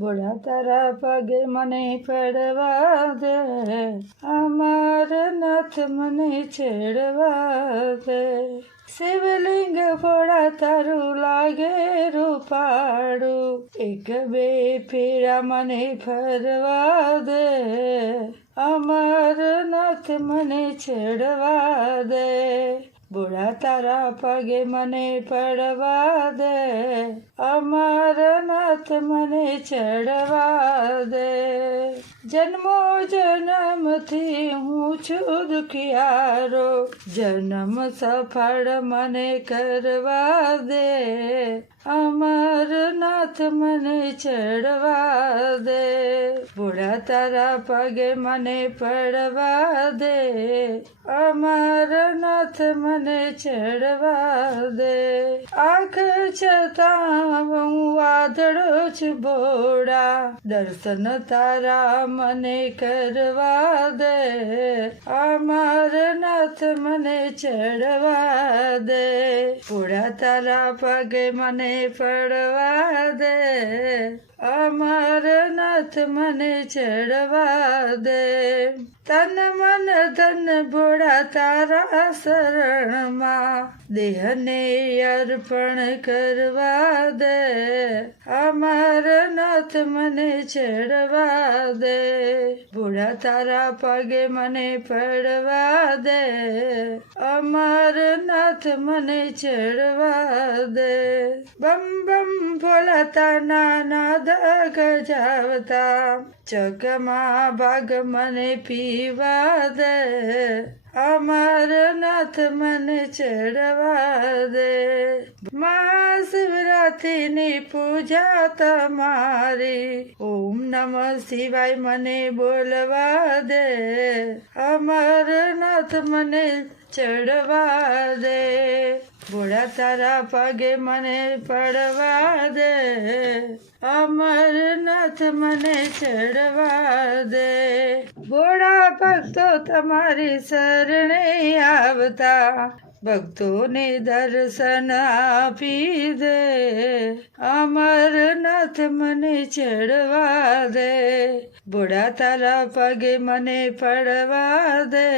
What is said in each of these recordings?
બોલા તારા પગે મને પડવા દે, અમરનાથ મને છેડવા દે. શિવલિંગ ભોળા તારું લાગે રૂપાળું, એક બે ફેરા મને ફરવા દે, અમરનાથ મને છેડવા દે. બોલા તારા પગે મને પડવા દે, અમરનાથ મને ચડવા દે. જન્મો જન્મથી હું છું દુખિયારો, જન્મ સફળ મને કરવા દે, અમરનાથ મને ચડવા દે. ભોળા તારા પગે મને પડવા દે, અમરનાથ મને ચડવા દે. આંખ છતાં હું વાદળો છું ભોળા, દર્શન તારા મને કરવા દે, અમરનાથ મને ચડવા દે. ભોળા તારા પગે મને પડવા દે, અમરનાથ મને ચડવા દે. તન મન ધન ભોળા તારા શરણમાં, દેહને અર્પણ કરવા દે, અમરનાથ મને ચડવા દે. ભોળા તારા પગે મને પડવા દે, અમરનાથ મને ચડવા દે. બમ બમ ભોળા તાના નાદ ગજાવતા, જગમાં ભાગ મને પીવા દે, અમરનાથ મને ચડવા દે. મહાશિવરાત્રિની પૂજા તમારી, ઓમ નમઃ શિવાય મને બોલવા દે, અમરનાથ મને ચડવા દે. ભોળા તારા પગે મને પડવા દે, અમરનાથ મને ચડવા દે. ભોળા ભક્તો તમારી શરણે આવતા, ભક્તોને દર્શન આપી દે, અમરનાથ મને ચડવા દે. ભોળા તારા પગે મને પડવા દે,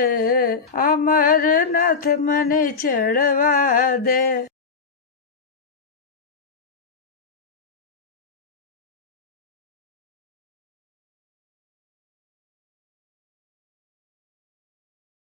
અમરનાથ મને ચડવા દે.